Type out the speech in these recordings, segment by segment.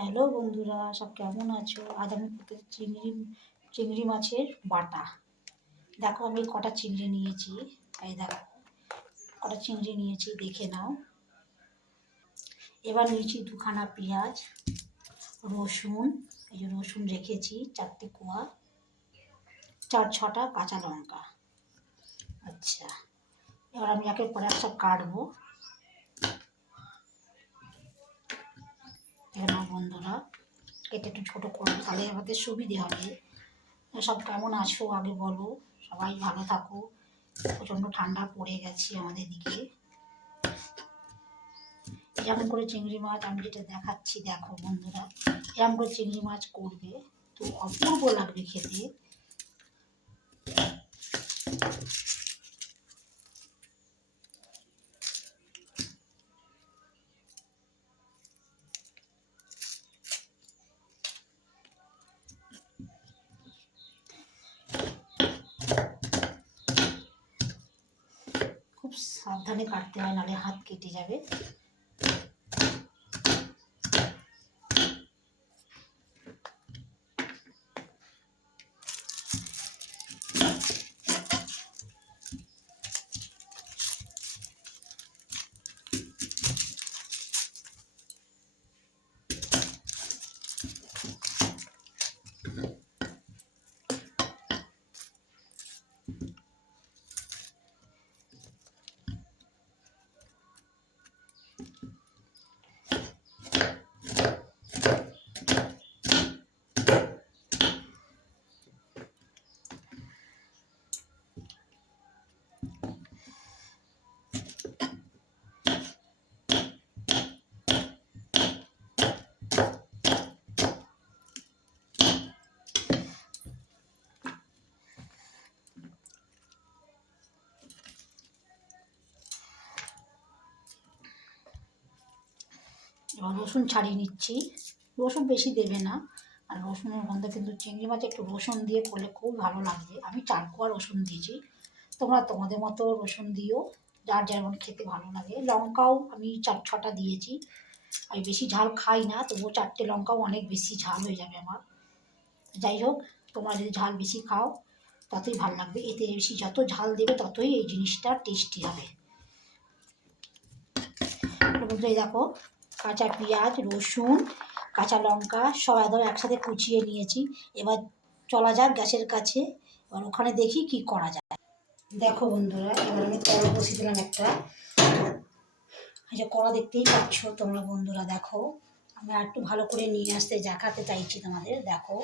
Hello বন্ধুরা, সব কেমন আছো? আজ আমি চিংড়ি মাছের বাটা। দেখো আমি কটা চিংড়ি নিয়েছি। এই দেখো কটা চিংড়ি নিয়েছি, দেখে নাও। এবার নিয়েছি দুখানা পেঁয়াজ, রসুন, এই যে রসুন রেখেছি 4টে কোয়া, 4-6টা কাঁচা লঙ্কা। আচ্ছা, এবার আমি একের পর এক সব কাটবো। এবার বন্ধুরা এটা একটু ছোটো করবো, তাহলে আমাদের সুবিধে হবে। সব কেমন আছো আগে বলো, সবাই ভালো থাকো। প্রচণ্ড ঠান্ডা পড়ে গেছে আমাদের দিকে। এরকম করে চিংড়ি মাছ আমি যেটা দেখাচ্ছি, দেখো বন্ধুরা, এরকম করে চিংড়ি মাছ করবে তো অপূর্ব লাগবে খেতে। খুব সাবধানে কাটতে হয়, নাহলে হাত কেটে যাবে। এবার রসুন ছাড়িয়ে নিচ্ছি। রসুন বেশি দেবে না, আর রসুনের গন্ধ কিন্তু চিংড়ি মাছে একটু রসুন দিয়ে করলে খুব ভালো লাগবে। আমি 4 কোয়া রসুন দিয়েছি, তোমরা তোমাদের মতো রসুন দিও, যার যেমন খেতে ভালো লাগে। লঙ্কাও আমি 4-6টা দিয়েছি। আমি বেশি ঝাল খাই না, তবুও 4টে লঙ্কাও অনেক বেশি ঝাল হয়ে যাবে আমার। যাই হোক, তোমরা যদি ঝাল বেশি খাও ততই ভালো লাগবে। এতে বেশি যত ঝাল দেবে ততই এই জিনিসটা টেস্টি হবে। এই দেখো কাঁচা পেঁয়াজ, রসুন, কাঁচা লঙ্কা সব একদম একসাথে কুচিয়ে নিয়েছি। এবার চলা যাক গ্যাসের কাছে, এবার ওখানে দেখি কি করা যায়। দেখো বন্ধুরা, এবার আমি কড়া বসিয়ে দিলাম একটা। এই যে কড়া দেখতেই পাচ্ছ তোমরা বন্ধুরা, দেখো আমি আর একটু ভালো করে নিয়ে আসতে দেখাতে চাইছি তোমাদের। দেখো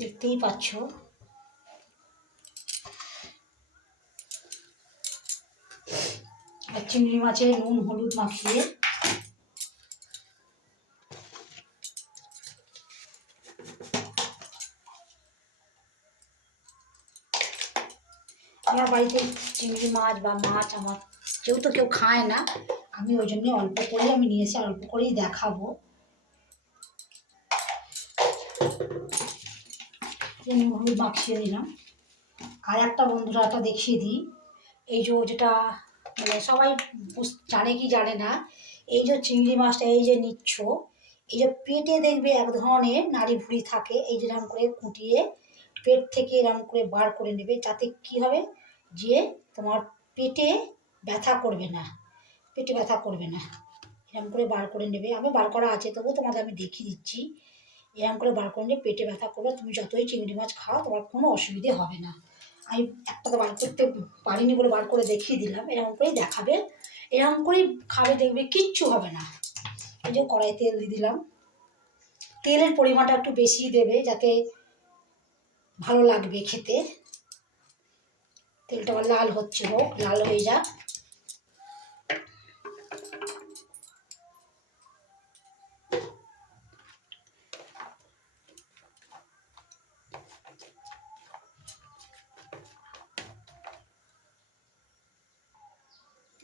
দেখতেই পাচ্ছ। আর চিংড়ি মাছে নুন হলুদ মাখিয়ে আমার বাড়িতে চিংড়ি মাছ বা মাছ আমার যেহেতু কেউ খায় না, আমি ওই জন্য অল্প করেই আমি নিয়ে এসে অল্প করেই দেখাবো। নুন হলুদ মাখিয়ে দিলাম। আর একটা বন্ধুরা একটা দেখিয়ে দিই, এই যে যেটা মানে সবাই জানে কি জানে না, এই যে চিংড়ি মাছটা এই যে নিচ্ছ, এই যে পেটে দেখবে এক ধরনের নাড়ি ভুঁড়ি থাকে, এই যেরকম করে কুটিয়ে পেট থেকে এরকম করে বার করে নেবে, যাতে কি হবে যে তোমার পেটে ব্যথা করবে না, পেটে ব্যথা করবে না। এরকম করে বার করে নেবে, আমি বার করা আছে তবুও তোমাদের আমি দেখিয়ে দিচ্ছি। এরকম করে বার করে নিয়ে পেটে ব্যথা করবে, তুমি যতই চিংড়ি মাছ খাও তোমার কোনো অসুবিধে হবে না। আমি একটা তো বার করতে পারিনি বলে বার করে দেখিয়ে দিলাম, এরকম করেই দেখাবে, এরকম করেই খাবে, দেখবে কিচ্ছু হবে না। এই যে কড়াই তেল দিয়ে দিলাম, তেলের পরিমাণটা একটু বেশি দেবে যাতে ভালো লাগবে খেতে। তেলটা আবার লাল হচ্ছে, হোক, লাল হয়ে যাক।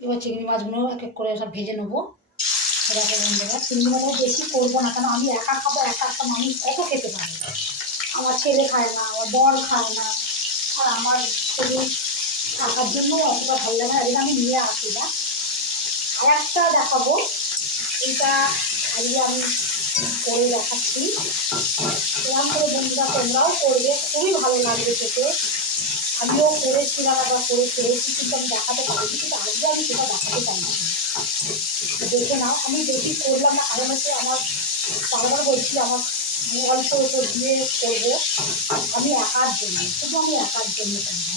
এবার চিংড়ি মাছগুলো এক এক করে সব ভেজে নেবো। দেখো বন্ধুরা, চিংড়ি মাছটা বেশি করবো না, কারণ আমি একা খাবো, একা একটা মানুষ কত খেতে পারে। আমার ছেলে খায় না, আমার বর খায় না, আর আমার শরীর থাকার জন্য অতটা ভালো লাগে না, এদিকে আমি নিয়ে আসি না। আর একটা দেখাবো, এটা আজকে আমি করে দেখাচ্ছি। এরকম করে বন্ধুরা তোমরাও করবে, খুবই ভালো লাগবে খেতে। আমিও করেছিলাম, আবার করে খেয়েছি, কিন্তু আমি দেখাতে পারিনি, কিন্তু আজকে আমি সেটা দেখাতে চাইছি। দেখে নাও, আমি বেশি করলাম না, কারণ হচ্ছে আমার বারবার বলছি আমার অল্প উপর দিয়ে করবো, আমি একার জন্য, শুধু আমি একার জন্য করবো।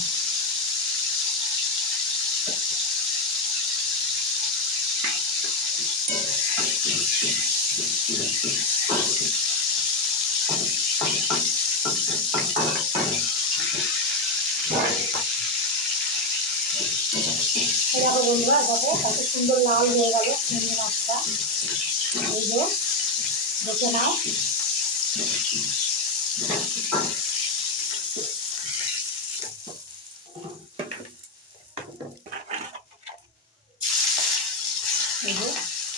দেখো বন্ধুরা, দেখো কত সুন্দর লাল হয়ে গেল চিংড়ি মাছটা। এই যে দেখে নাও, এই যে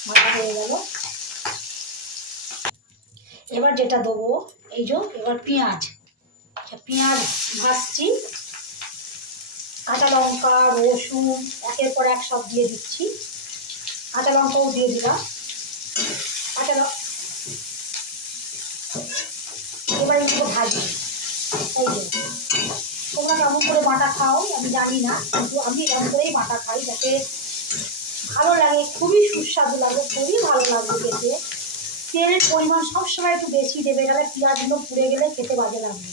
মাথা হয়ে গেল। এবার যেটা দেবো, এই যে এবার পেঁয়াজ, পেঁয়াজ ভাজছি, কাঁচা লঙ্কা রসুন একের পর এক সব দিয়ে দিচ্ছি। কাঁচা লঙ্কাও দিয়ে দিলাম, এবার এগুলো ভাজি। এই যে তোমরা কেমন করে বাটা খাও আমি জানি না, কিন্তু আমি এমন করেই বাটা খাই, যাতে ভালো লাগে, খুবই সুস্বাদু লাগে, খুবই ভালো লাগবে খেতে। তেলের পরিমাণ সবসময় একটু বেশি দেবে, তাহলে পেঁয়াজগুলো পুড়ে গেলে খেতে বাজে লাগবে।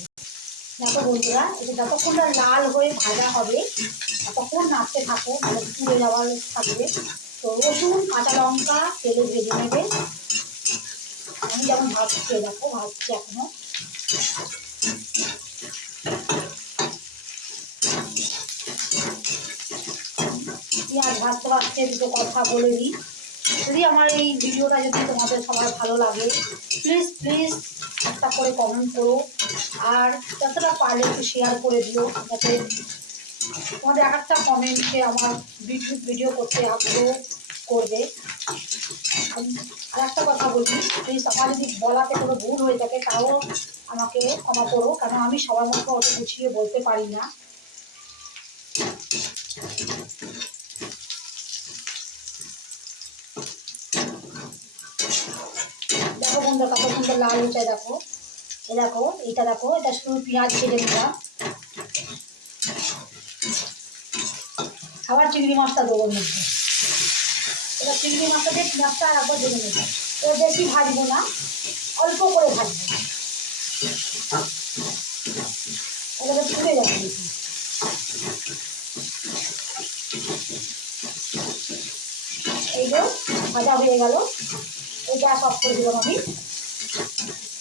দেখো বন্ধুরা, এটা যতক্ষণ না লাল হয়ে ভাজা হবে ততক্ষণ নাড়তে থাকো, মানে পুড়ে যাওয়ার থাকবে। তো রসুন কাঁচা লঙ্কা তেলে ভেজে নেবে, আমি যেমন ভাজছি, দেখো ভাজছি এখনো। পেঁয়াজ ভাজতে ভাজতে দুটো কথা বলে দিই। যদি আমার এই ভিডিওটা যদি তোমাদের সবার ভালো লাগে, প্লিজ প্লিজ একটা করে কমেন্ট করো, আর যতটা পারলে একটু শেয়ার করে দিও, যাতে তোমাদের এক একটা কমেন্টে আমার ভিডিও করতে আগ্রহ করবে। আর একটা কথা বলি, প্লিজ আমার যদি বলাতে কোনো ভুল হয়ে থাকে তাও আমাকে ক্ষমা করো, কারণ আমি সবার মধ্যে অত গুছিয়ে বলতে পারি না। দেখো বন্ধুরা কত সুন্দর লাল হয়েছে, দেখো এ দেখো, এটা দেখো, এটা শুধু পেঁয়াজ ভেজে নিলাম। আবার চিংড়ি মাছটা দেবো মধ্যে, এবার চিংড়ি মাছটা দিয়ে পেঁয়াজটা আর একবার ভেজে নেবো। এবার বেশি ভাজবো না, অল্প করে ভাজবো, এবারে পুড়ে যাবে বেশি। এই যে ভাজা হয়ে গেল, এই গ্যাস অফ করে দিলাম আমি,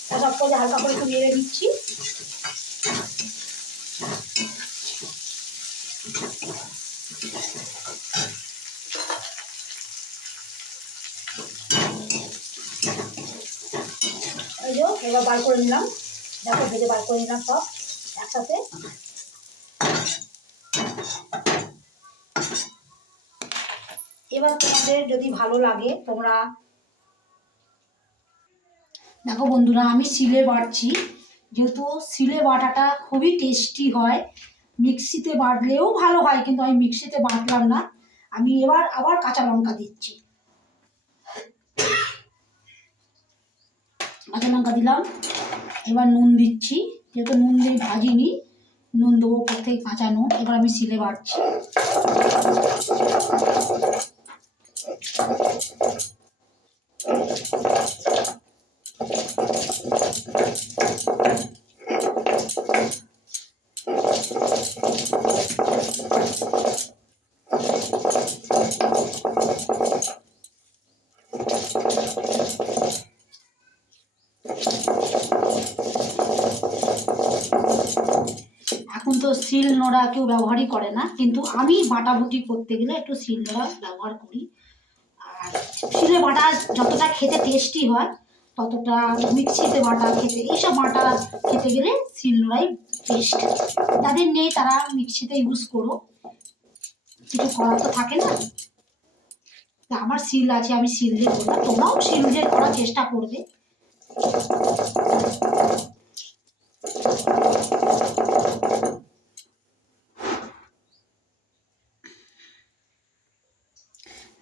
গ্যাস অফ করে হালকা করে একটু নেড়ে দিচ্ছি। এই যে এবার বার করে নিলাম, দেখো ভেজে বার করে নিলাম সব একসাথে। এবার তোমাদের যদি ভালো লাগে তোমরা দেখো বন্ধুরা, আমি শিলে বাটছি, যেহেতু শিলে বাটাটা খুবই টেস্টি হয়, মিক্সিতে বাটলেও ভালো হয়, কিন্তু আমি মিক্সিতে বাটলাম না। আমি এবার আবার কাঁচা লঙ্কা দিচ্ছি, কাঁচা লঙ্কা দিলাম। এবার নুন দিচ্ছি, যেহেতু নুন দিয়ে ভাজিনি, নুন দেবো প্রত্যেক কাঁচা নুন। এবার আমি শিলে বাটছি। এখন তো শিল নোড়া কেউ ব্যবহারই করে না, কিন্তু আমি বাটাবুটি করতে গেলে একটু শিল নোড়া ব্যবহার করি। আর শিলে বাটা যতটা খেতে টেস্টি হয়, ততটা মিক্সিতে বাটা খেতে, এইসব বাটা খেতে গেলে শিল নোড়াই বেস্ট। যাদের নেই তারা মিক্সিতে ইউজ করো, কিছু করার তো থাকে না। তা আমার শিল আছে, আমি শিল দিয়ে করলাম, তোমরাও শিল দিয়ে করার চেষ্টা করবে।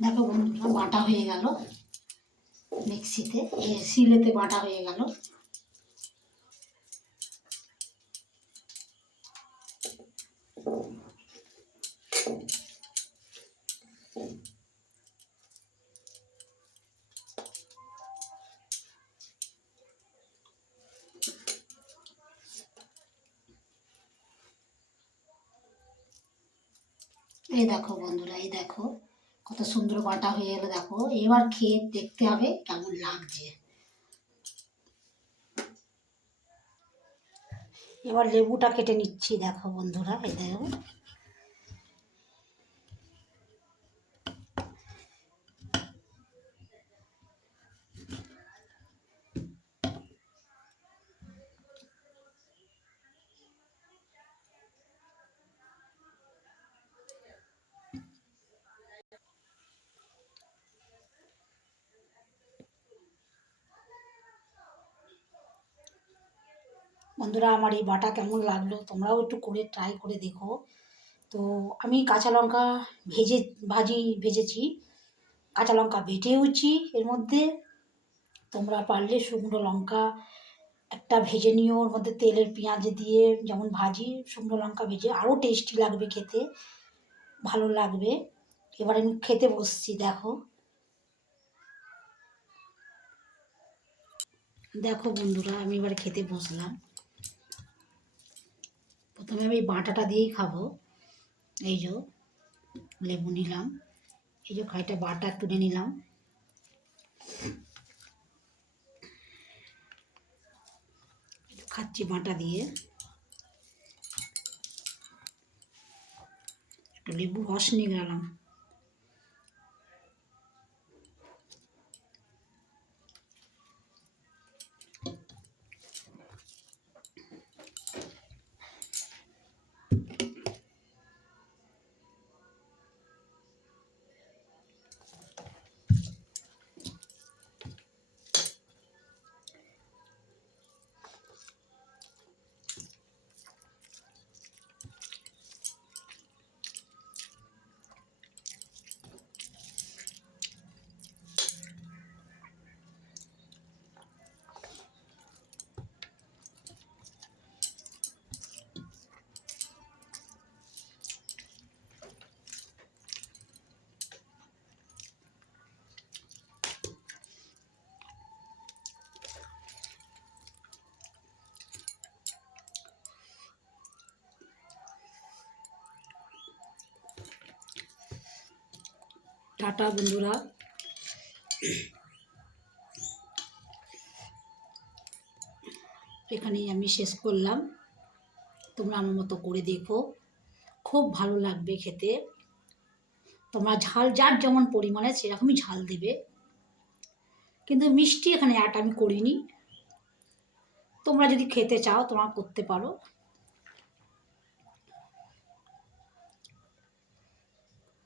দেখো বন্ধুরা বাটা হয়ে গেল, মিক্সিতে শিলেতে বাটা হয়ে গেল। এই দেখো বন্ধুরা, এই দেখো কত সুন্দর বাটা হয়ে গেলো। দেখো এবার খেয়ে দেখতে হবে কেমন লাগছে। এবার লেবুটা কেটে নিচ্ছি। দেখো বন্ধুরা, এই দেখো বন্ধুরা, আমার এই বাটা কেমন লাগলো তোমরাও একটু করে ট্রাই করে দেখো। তো আমি কাঁচা লঙ্কা ভেজেছি, কাঁচা লঙ্কা বেটেওছি এর মধ্যে। তোমরা পারলে শুকনো লঙ্কা একটা ভেজে নিও, ওর মধ্যে তেলের পেঁয়াজ দিয়ে যেমন ভাজি, শুকনো লঙ্কা ভেজে আরও টেস্টি লাগবে খেতে, ভালো লাগবে। এবার আমি খেতে বসছি। দেখো দেখো বন্ধুরা, আমি এবার খেতে বসলাম। প্রথমে আমি বাটাটা দিয়েই খাবো। এই যে লেবু নিলাম, এই যে কয়েকটা বাটা তুলে নিলাম, খাচ্ছি বাটা দিয়ে। একটু লেবু রস নিয়ে গেলাম। টাটা বন্ধুরা, এখানেই আমি শেষ করলাম। তোমরা আমার মতো করে দেখো, খুব ভালো লাগবে খেতে। তোমরা ঝাল যার যেমন পরিমাণে সেরকমই ঝাল দেবে, কিন্তু মিষ্টি এখানে অ্যাড আমি করিনি। তোমরা যদি খেতে চাও তোমরা করতে পারো।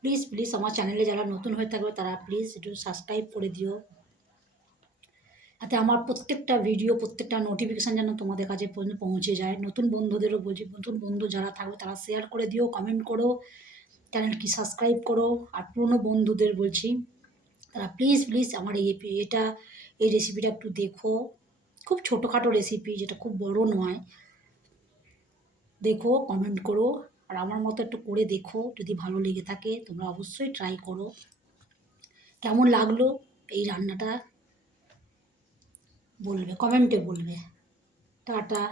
প্লিজ প্লিজ আমার চ্যানেলে যারা নতুন হয়ে থাকবে তারা প্লিজ একটু সাবস্ক্রাইব করে দিও, যাতে আমার প্রত্যেকটা ভিডিও, প্রত্যেকটা নোটিফিকেশান যেন তোমাদের কাছে পৌঁছে যায়। নতুন বন্ধুদেরও বলছি, নতুন বন্ধু যারা থাকবে তারা শেয়ার করে দিও, কমেন্ট করো, চ্যানেলটি সাবস্ক্রাইব করো। আর পুরনো বন্ধুদের বলছি তারা প্লিজ প্লিজ আমার এই রেসিপিটা একটু দেখো। খুব ছোটোখাটো রেসিপি, যেটা খুব বড় নয়। দেখো, কমেন্ট করো, আর আমার মতো একটু করে দেখো। যদি ভালো লেগে থাকে তোমরা অবশ্যই ট্রাই করো। কেমন লাগলো এই রান্নাটা বলবে, কমেন্টে বলবে। টাটা।